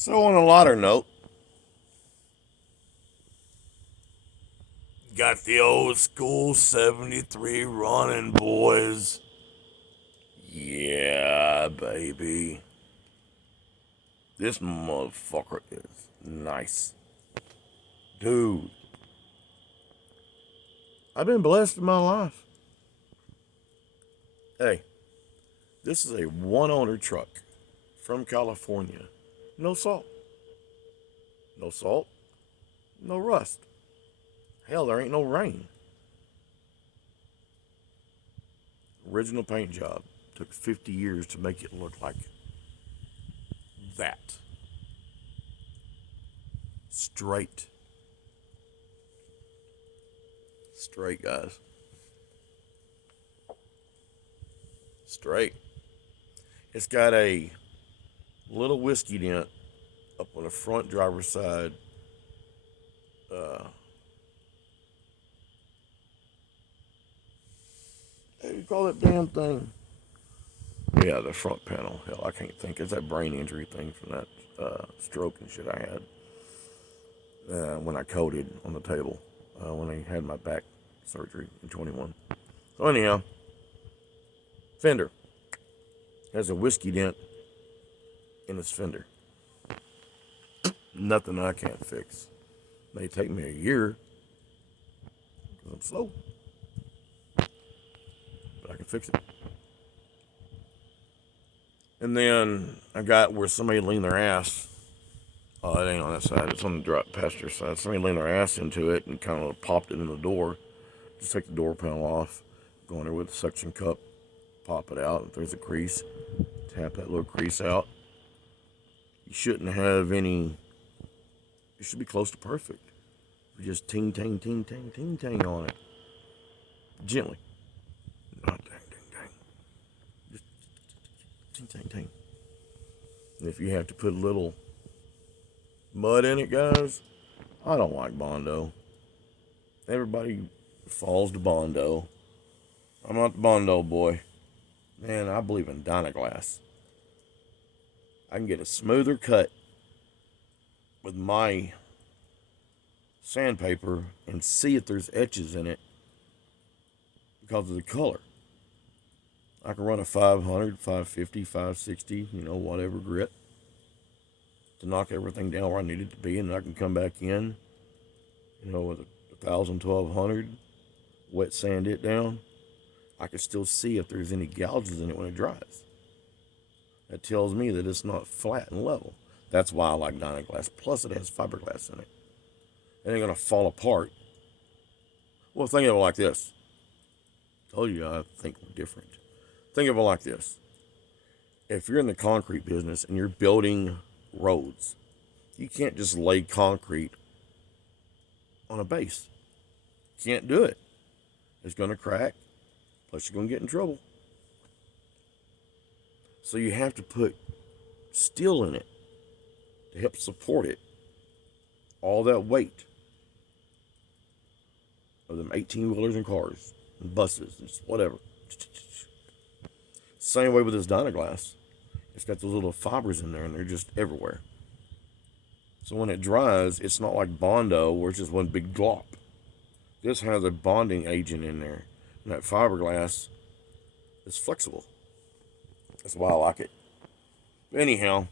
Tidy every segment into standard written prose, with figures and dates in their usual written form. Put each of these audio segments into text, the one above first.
So, on a lighter note, got the old school 73 running, boys. Yeah, baby. This motherfucker is nice. Dude, I've been blessed in my life. Hey, this is a one owner truck from California. No salt. No salt. No rust. Hell, there ain't no rain. Original paint job. Took 50 years to make it look like that. Straight. Straight, guys. Straight. It's got a little whiskey dent up on the front driver's side. What do you call that damn thing? Yeah, the front panel. Hell, I can't think. It's that brain injury thing from that stroke and shit I had when I coded on the table when I had my back surgery in 21. So anyhow, fender has a whiskey dent in its fender. Nothing I can't fix. May take me a year because I'm slow, but I can fix it. And then I got where somebody leaned their ass. Oh, it ain't on that side. It's on the drop passenger side. Somebody leaned their ass into it and kind of popped it in the door. Just take the door panel off, go in there with the suction cup, pop it out. If there's a crease, tap that little crease out. You shouldn't have any. It should be close to perfect. You just ting, tang, ting, tang, ting, tang on it. Gently. Not dang, dang, dang. Just ting, tang, tang. And if you have to put a little mud in it, guys, I don't like Bondo. Everybody falls to Bondo. I'm not the Bondo boy. Man, I believe in Dynaglass. I can get a smoother cut with my sandpaper and see if there's etches in it because of the color. I can run a 500, 550, 560, whatever grit to knock everything down where I need it to be, and I can come back in, with a 1,000, 1,200, wet sand it down. I can still see if there's any gouges in it when it dries. That tells me that it's not flat and level. That's why I like Dynaglass. Plus, it has fiberglass in it. It ain't gonna fall apart. Well, think of it like this. Told you I think different. Think of it like this. If you're in the concrete business and you're building roads, you can't just lay concrete on a base. You can't do it. It's gonna crack. Plus, you're gonna get in trouble. So you have to put steel in it to help support it. All that weight of them 18-wheelers and cars and buses and whatever. Same way with this Dynaglass. It's got those little fibers in there and they're just everywhere. So when it dries, it's not like Bondo where it's just one big glop. This has a bonding agent in there. And that fiberglass is flexible. That's why I like it. Anyhow,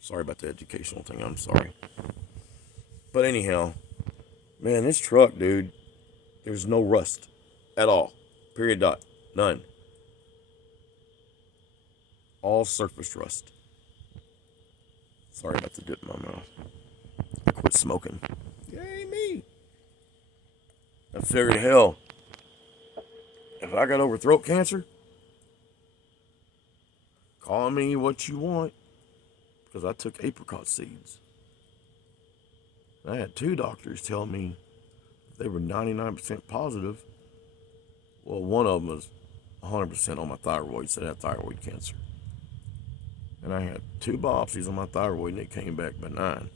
sorry about the educational thing, I'm sorry. But anyhow, man, this truck, dude, there's no rust at all. Period. Dot. None. All surface rust. Sorry about the dip in my mouth. I quit smoking. Yay me. I figured, hell, if I got over throat cancer, call me what you want, because I took apricot seeds. I had 2 doctors tell me they were 99% positive. Well, one of them was 100% on my thyroid, said I had thyroid cancer. And I had 2 biopsies on my thyroid, and it came back benign.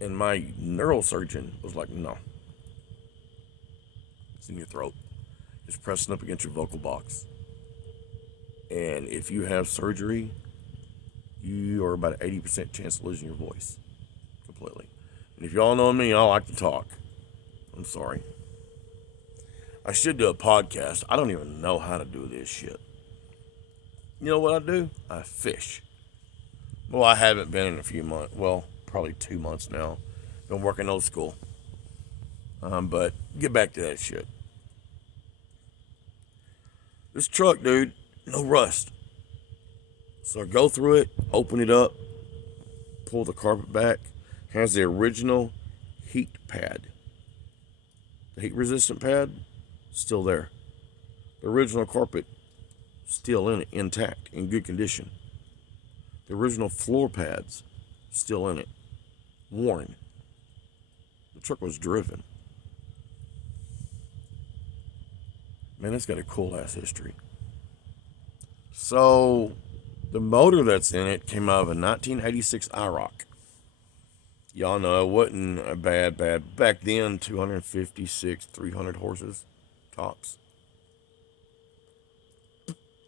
And my neurosurgeon was like, no. It's in your throat. It's pressing up against your vocal box. And if you have surgery, you are about an 80% chance of losing your voice completely. And if y'all know me, I like to talk. I'm sorry. I should do a podcast. I don't even know how to do this shit. You know what I do? I fish. Well, I haven't been in a few months. Well, probably 2 months now. Been working old school. But get back to that shit. This truck, dude, no rust. So I go through it, open it up, pull the carpet back. Has the original heat pad. The heat resistant pad, still there. The original carpet, still in it, intact, in good condition. The original floor pads, still in it, worn. The truck was driven. Man, it's got a cool ass history. So, the motor that's in it came out of a 1986 IROC. Y'all know it wasn't a bad. Back then, 256, 300 horses, tops.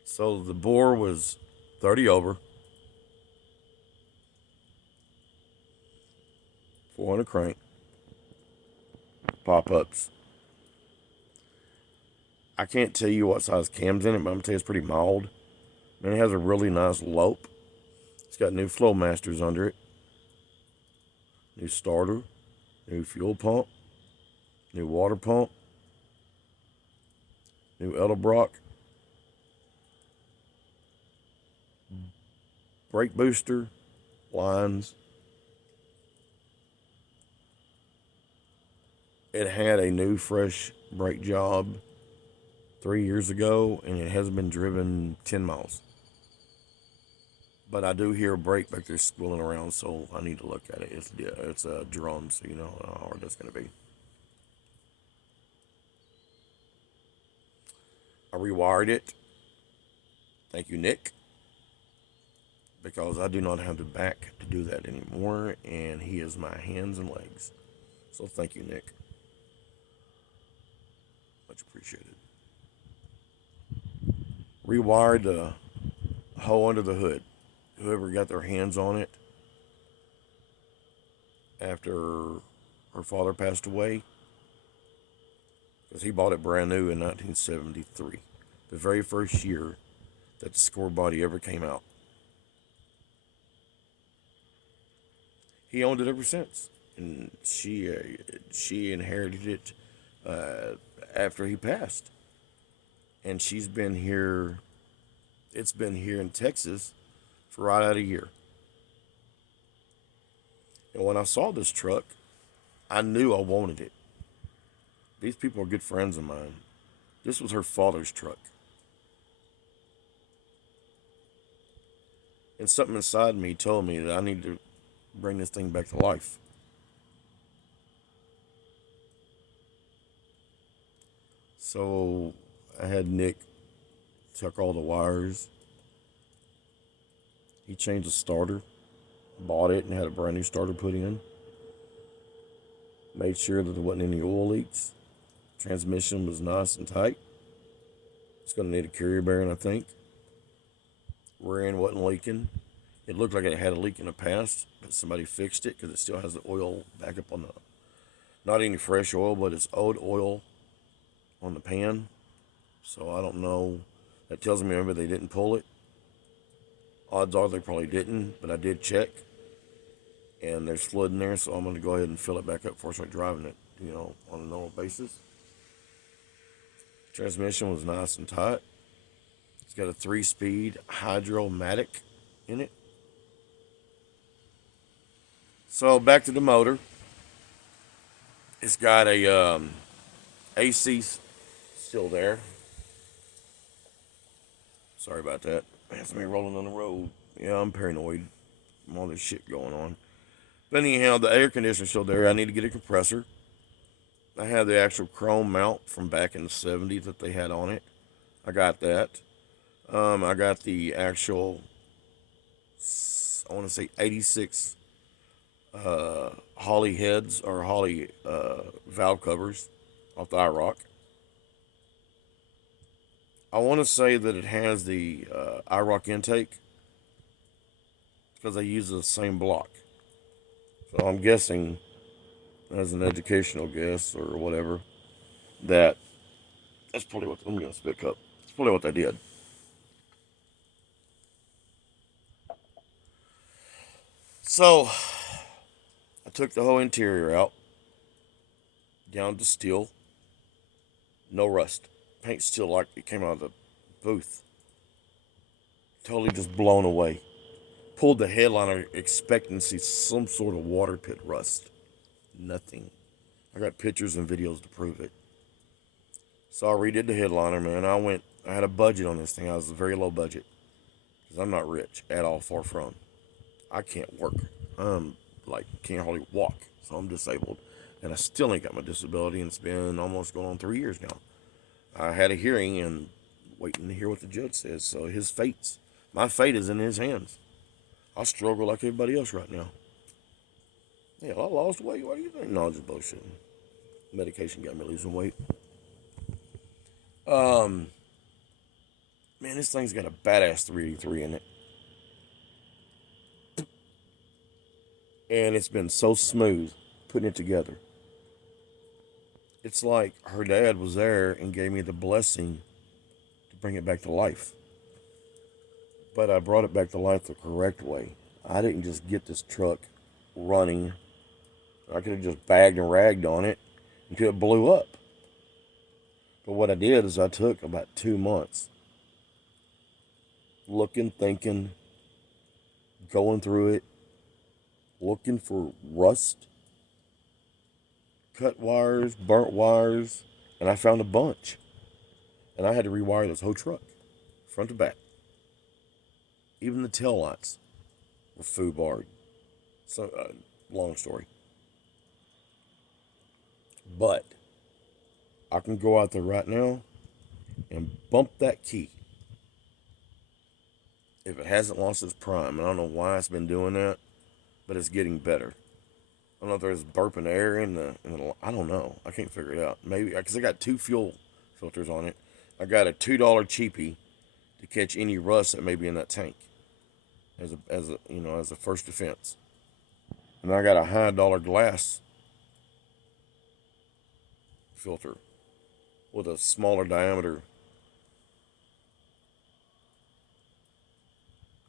So the bore was 30 over, 400 crank, pop-ups. I can't tell you what size cam's in it, but I'm going to tell you it's pretty mild. And it has a really nice lope. It's got new flow masters under it. New starter, new fuel pump, new water pump, new Edelbrock, brake booster, lines. It had a new fresh brake job 3 years ago, and it hasn't been driven 10 miles. But I do hear a brake back there squealing around, so I need to look at it. It's a drum, so you know how hard that's going to be. I rewired it. Thank you, Nick. Because I do not have the back to do that anymore, and he is my hands and legs. So thank you, Nick. Much appreciated. Rewired the hole under the hood. Whoever got their hands on it after her father passed away, because he bought it brand new in 1973, the very first year that the Square Body ever came out. He owned it ever since, and she inherited it after he passed, and she's been here. It's been here in Texas for right out a year. And when I saw this truck, I knew I wanted it. These people are good friends of mine. This was her father's truck. And something inside me told me that I need to bring this thing back to life. So I had Nick tuck all the wires. He changed the starter, bought it, and had a brand new starter put in. Made sure that there wasn't any oil leaks. Transmission was nice and tight. It's going to need a carrier bearing, I think. Rear end wasn't leaking. It looked like it had a leak in the past, but somebody fixed it because it still has the oil back up on the, not any fresh oil, but it's old oil on the pan. So I don't know. That tells me maybe they didn't pull it. Odds are they probably didn't, but I did check. And there's fluid in there, so I'm going to go ahead and fill it back up before I start driving it, on a normal basis. Transmission was nice and tight. It's got a 3-speed Hydro-Matic in it. So back to the motor. It's got a AC still there. Sorry about that. That's me rolling on the road. Yeah, I'm paranoid from all this shit going on. But anyhow, the air conditioner's still there. I need to get a compressor. I have the actual chrome mount from back in the 70s that they had on it. I got that. I got the actual, I want to say 86 Holly heads or Holly valve covers off the IROC. I want to say that it has the IROC intake. because they use the same block. So I'm guessing, as an educational guess or whatever, that that's probably what I'm going to pick up. That's probably what they did. So I took the whole interior out, down to steel, no rust. Paint still like it came out of the booth. Totally just blown away. Pulled the headliner expecting to see some sort of water pit rust. Nothing. I got pictures and videos to prove it. So I redid the headliner, man. I had a budget on this thing. I was a very low budget. Because I'm not rich at all, far from. I can't work. I'm like, can't hardly walk. So I'm disabled. And I still ain't got my disability, and it's been almost going on 3 years now. I had a hearing and waiting to hear what the judge says. So my fate is in his hands. I struggle like everybody else right now. Yeah, I lost weight. What do you think? No, just bullshit. Medication got me losing weight. Man, this thing's got a badass 383 in it. And it's been so smooth putting it together. It's like her dad was there and gave me the blessing to bring it back to life. But I brought it back to life the correct way. I didn't just get this truck running. I could have just bagged and ragged on it until it blew up. But what I did is I took about 2 months looking, thinking, going through it, looking for rust, cut wires, burnt wires, and I found a bunch. And I had to rewire this whole truck, front to back. Even the tail lights were foobarred. So, long story. But I can go out there right now and bump that key. If it hasn't lost its prime, and I don't know why it's been doing that, but it's getting better. I don't know if there's burping air in the I don't know. I can't figure it out. Maybe because I got 2 fuel filters on it. I got a $2 cheapie to catch any rust that may be in that tank as a first defense. And I got a high dollar glass filter with a smaller diameter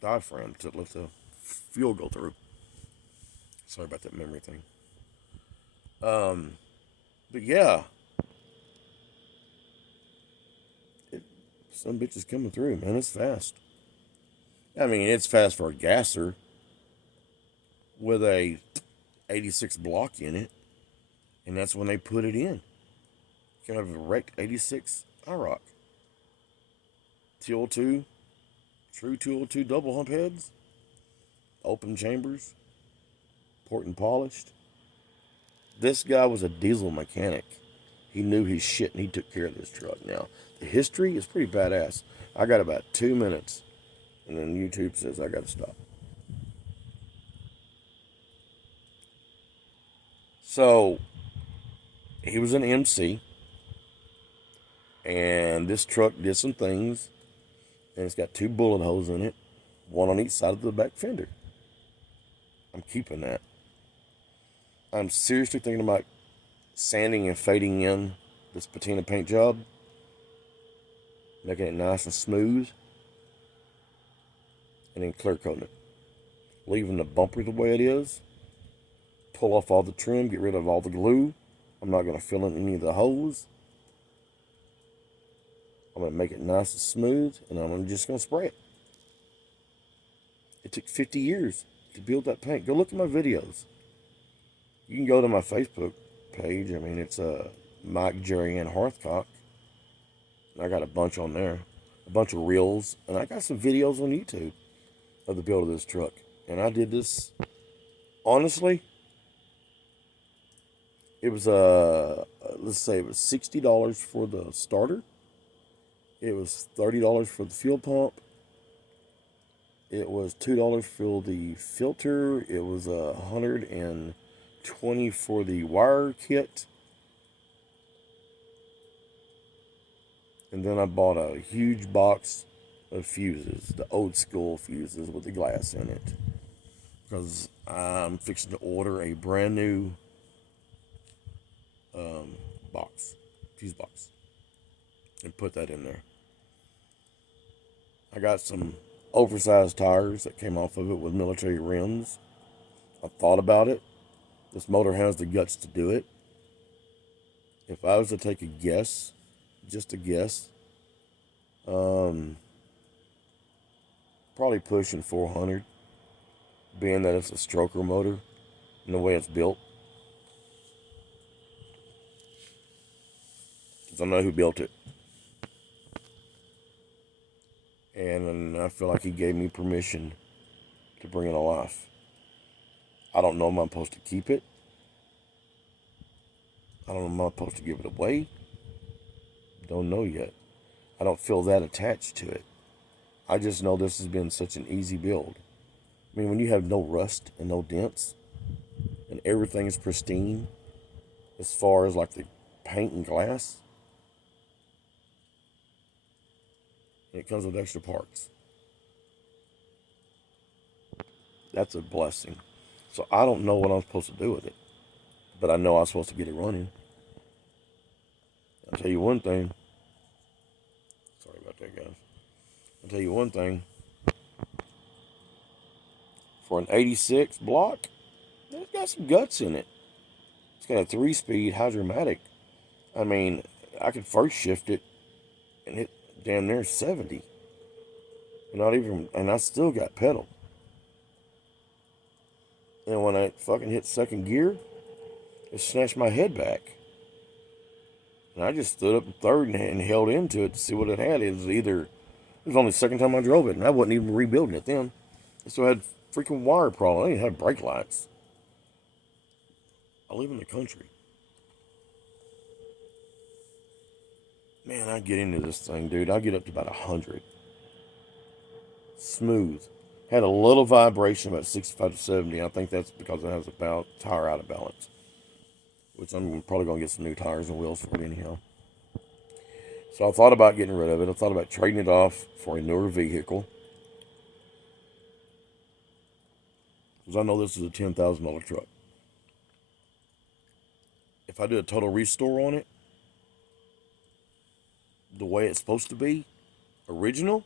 diaphragm to let the fuel go through. Sorry about that memory thing. But yeah, some bitch is coming through, man. It's fast. I mean, it's fast for a gasser with a 86 block in it, and that's when they put it in. Kind of a wrecked 86 IROC. T02, true T02 double hump heads, open chambers, port and polished. This guy was a diesel mechanic. He knew his shit and he took care of this truck. Now, the history is pretty badass. I got about 2 minutes, and then YouTube says I got to stop. So, he was an MC, and this truck did some things, and it's got 2 bullet holes in it, one on each side of the back fender. I'm keeping that. I'm seriously thinking about sanding and fading in this patina paint job, making it nice and smooth, and then clear coating it. Leaving the bumper the way it is, pull off all the trim, get rid of all the glue. I'm not going to fill in any of the holes. I'm going to make it nice and smooth, and I'm just going to spray it. It took 50 years to build that paint. Go look at my videos. You can go to my Facebook page. I mean, it's Mike, Jerry, and Hearthcock. I got a bunch on there. A bunch of reels. And I got some videos on YouTube of the build of this truck. And I did this, honestly, it was, let's say it was $60 for the starter. It was $30 for the fuel pump. It was $2 for the filter. It was $120 for the wire kit. And then I bought a huge box of fuses, the old school fuses with the glass in it. because I'm fixing to order a brand new box, fuse box, and put that in there. I got some oversized tires that came off of it with military rims. I thought about it. This motor has the guts to do it. If I was to take a guess, just a guess, probably pushing 400, being that it's a stroker motor and the way it's built. Because I know who built it. And I feel like he gave me permission to bring it to life. I don't know if I'm supposed to keep it. I don't know if I'm supposed to give it away. Don't know yet. I don't feel that attached to it. I just know this has been such an easy build. I mean, when you have no rust and no dents, and everything is pristine, as far as like the paint and glass, and it comes with extra parts. That's a blessing. So I don't know what I'm supposed to do with it, but I know I'm supposed to get it running. I'll tell you one thing. Sorry about that, guys. I'll tell you one thing. For an 86 block, it's got some guts in it. It's got a 3-speed hydromatic. I mean, I could first shift it and hit damn near 70. And I still got pedal. And when I fucking hit second gear, it snatched my head back. And I just stood up in third and held into it to see what it had. It was only the second time I drove it, and I wasn't even rebuilding it then. It still had freaking wire problem. I didn't have brake lights. I live in the country. Man, I get into this thing, dude. I get up to about 100. Smooth. Had a little vibration about 65 to 70. I think that's because it has a tire out of balance. Which I'm probably going to get some new tires and wheels for it anyhow. So I thought about getting rid of it. I thought about trading it off for a newer vehicle. Because I know this is a $10,000 truck. If I do a total restore on it, the way it's supposed to be, original,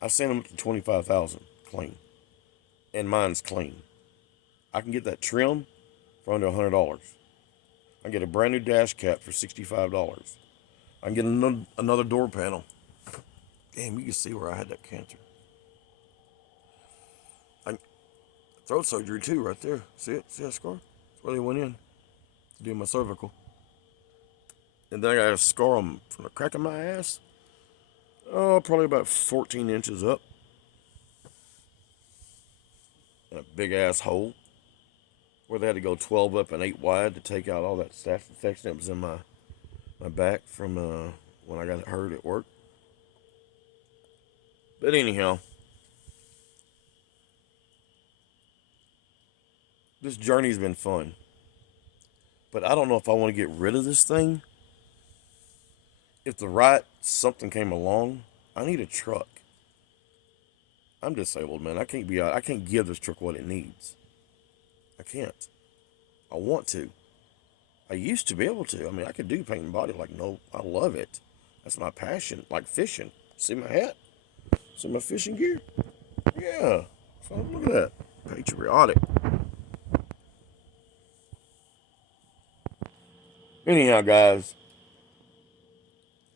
I send them up to $25,000 clean. And mine's clean. I can get that trim for under $100. I can get a brand new dash cap for $65. I can get another door panel. Damn, you can see where I had that cancer. Throat surgery too, right there. See it? See that scar? That's where they went in to do my cervical. And then I got a scar from the crack of my ass. Oh, probably about 14 inches up. And a big ass hole where they had to go 12 up and 8 wide to take out all that staph infection that was in my back from when I got hurt at work. But anyhow, this journey's been fun. But I don't know if I want to get rid of this thing. If the right something came along, I need a truck. I'm disabled, man. I can't give this truck what it needs. I can't. I want to. I used to be able to. I mean, I could do paint and body I love it. That's my passion. Like fishing. See my hat? See my fishing gear? Yeah. So look at that. Patriotic. Anyhow, guys,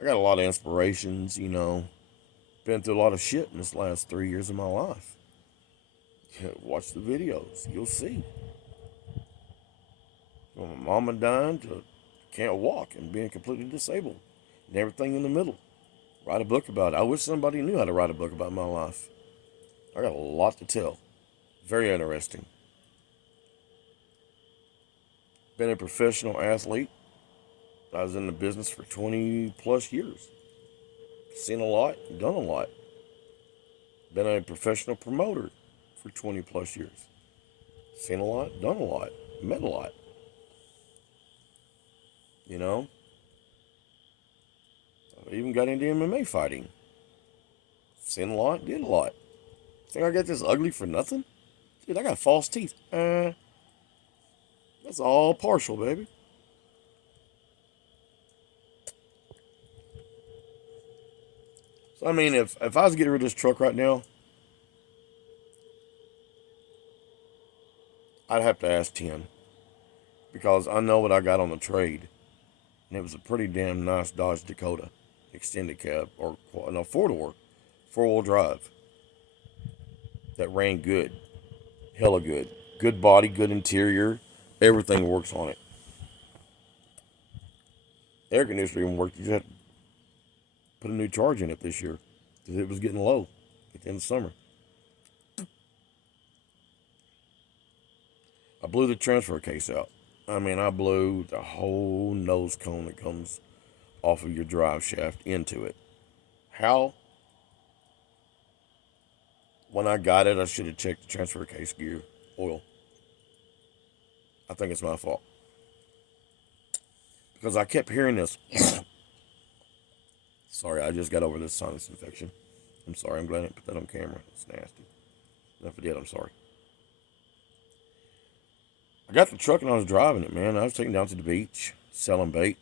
I got a lot of inspirations, Been through a lot of shit in this last 3 years of my life. Watch the videos. You'll see. From my mama dying to can't walk and being completely disabled. And everything in the middle. Write a book about it. I wish somebody knew how to write a book about my life. I got a lot to tell. Very interesting. Been a professional athlete. I was in the business for 20 plus years. Seen a lot, done a lot. Been a professional promoter for 20 plus years. Seen a lot, done a lot, met a lot. I even got into MMA fighting. Seen a lot, did a lot. Think I got this ugly for nothing? Dude, I got false teeth. That's all partial, baby. So I mean, if I was getting rid of this truck right now, I'd have to ask 10 because I know what I got on the trade, and it was a pretty damn nice Dodge Dakota, extended cab or no 4-door, 4-wheel drive that ran good, hella good, good body, good interior, everything works on it. Air conditioner even worked. You just had to put a new charge in it this year because it was getting low at the end of summer. I blew the transfer case out. I mean, I blew the whole nose cone that comes off of your drive shaft into it. How? When I got it, I should have checked the transfer case gear oil. I think it's my fault. Because I kept hearing this. Sorry, I just got over this sinus infection. I'm sorry, I'm glad I didn't put that on camera. It's nasty. If I did, I'm sorry. I got the truck and I was driving it, man. I was taking it down to the beach, selling bait,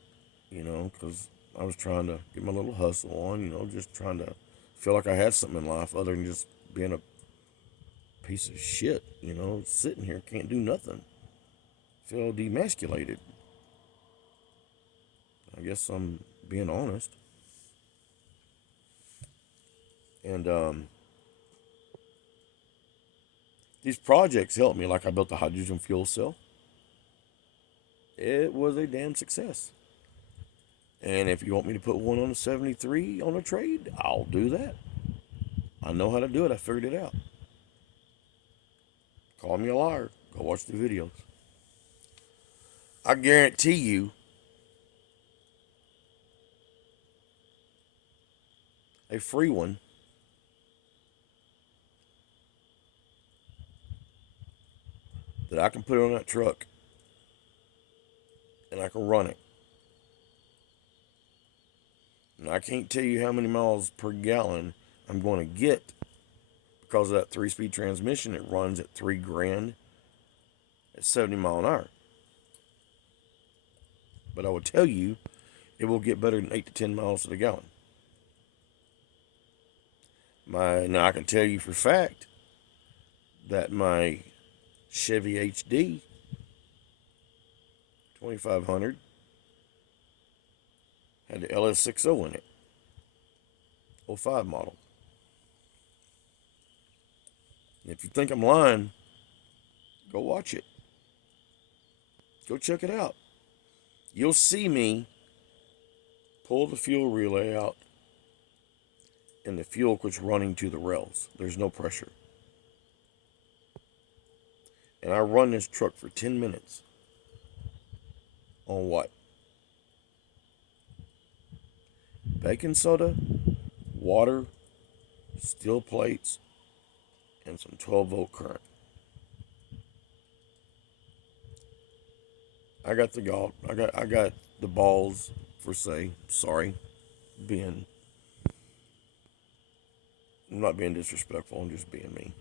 because I was trying to get my little hustle on, just trying to feel like I had something in life other than just being a piece of shit, sitting here, can't do nothing. Feel demasculated. I guess I'm being honest. And these projects helped me. Like I built the hydrogen fuel cell. It was a damn success. And if you want me to put one on a 73 on a trade, I'll do that. I know how to do it. I figured it out. Call me a liar. Go watch the videos. I guarantee you, a free one that I can put on that truck and I can run it. And I can't tell you how many miles per gallon I'm going to get because of that 3-speed transmission. It runs at $3,000 at 70 mile an hour. But I will tell you, it will get better than 8 to 10 miles to the gallon. Now I can tell you for a fact that my Chevy HD 2500 had the LS60 in it, 05 model. And if you think I'm lying, go watch it. Go check it out. You'll see me pull the fuel relay out and the fuel quits running to the rails. There's no pressure. And I run this truck for 10 minutes. On what? Baking soda, water, steel plates, and some 12-volt current. I got the balls for say, sorry, I'm not being disrespectful, I'm just being me.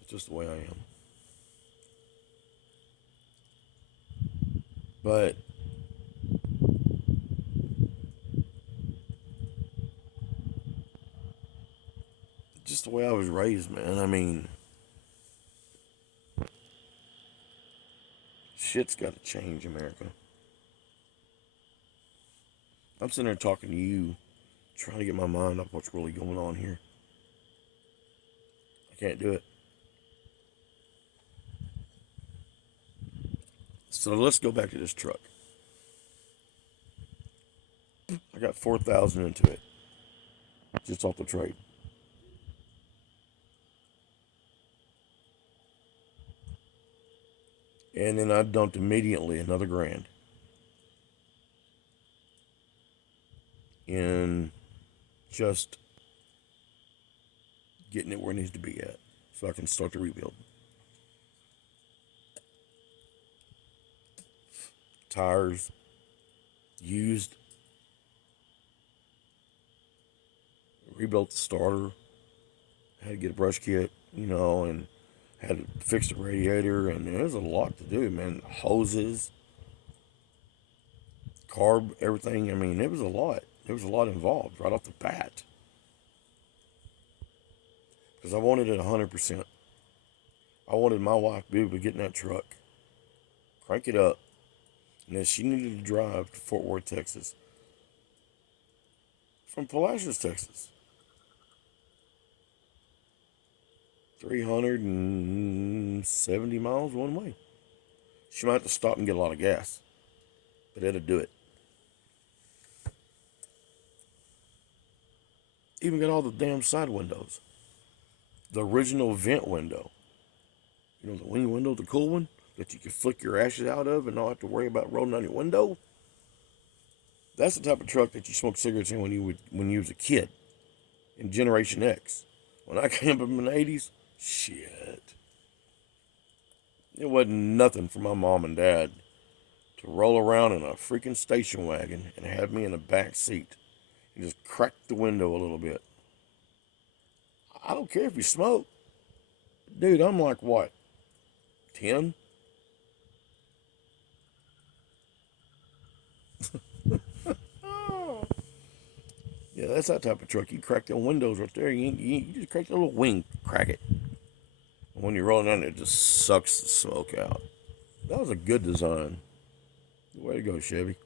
It's just the way I am. But just the way I was raised, man. I mean, shit's got to change, America. I'm sitting there talking to you, trying to get my mind off what's really going on here. I can't do it. So let's go back to this truck. I got 4,000 into it, just off the trade. And then I dumped immediately another grand in just getting it where it needs to be at so I can start the rebuild. Tires, used, rebuilt the starter, Had to get a brush kit, and had to fix the radiator, and there's a lot to do, man. Hoses, carb, everything. I mean, it was a lot. There was a lot involved right off the bat because I wanted it 100%. I wanted my wife to be able to get in that truck, crank it up, and then she needed to drive to Fort Worth, Texas, from Palacios, Texas. 370 miles one way. She might have to stop and get a lot of gas, but it'll do it. Even got all the damn side windows. The original vent window. The wing window, the cool one that you can flick your ashes out of and not have to worry about rolling down your window. That's the type of truck that you smoked cigarettes in when you was a kid in Generation X. When I came up in the 80s, shit. It wasn't nothing for my mom and dad to roll around in a freaking station wagon and have me in the back seat and just crack the window a little bit. I don't care if you smoke. Dude, I'm like what? 10? Yeah, that's that type of truck. You crack the windows right there. You just crack the little wing, crack it. And when you're rolling down, it just sucks the smoke out. That was a good design. Way to go, Chevy.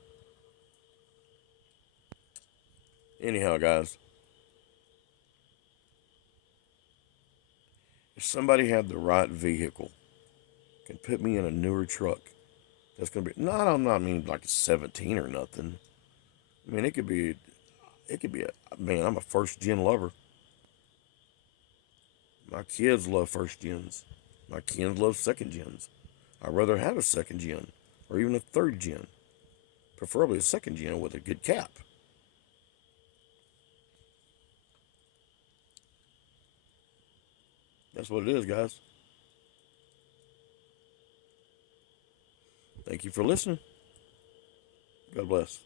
Anyhow, guys, if somebody had the right vehicle, can put me in a newer truck, that's gonna be I'm not mean like a 17 or nothing. I mean, it could be man, I'm a first gen lover. My kids love first gens. My kids love second gens. I'd rather have a second gen or even a third gen. Preferably a second gen with a good cap. That's what it is, guys. Thank you for listening. God bless.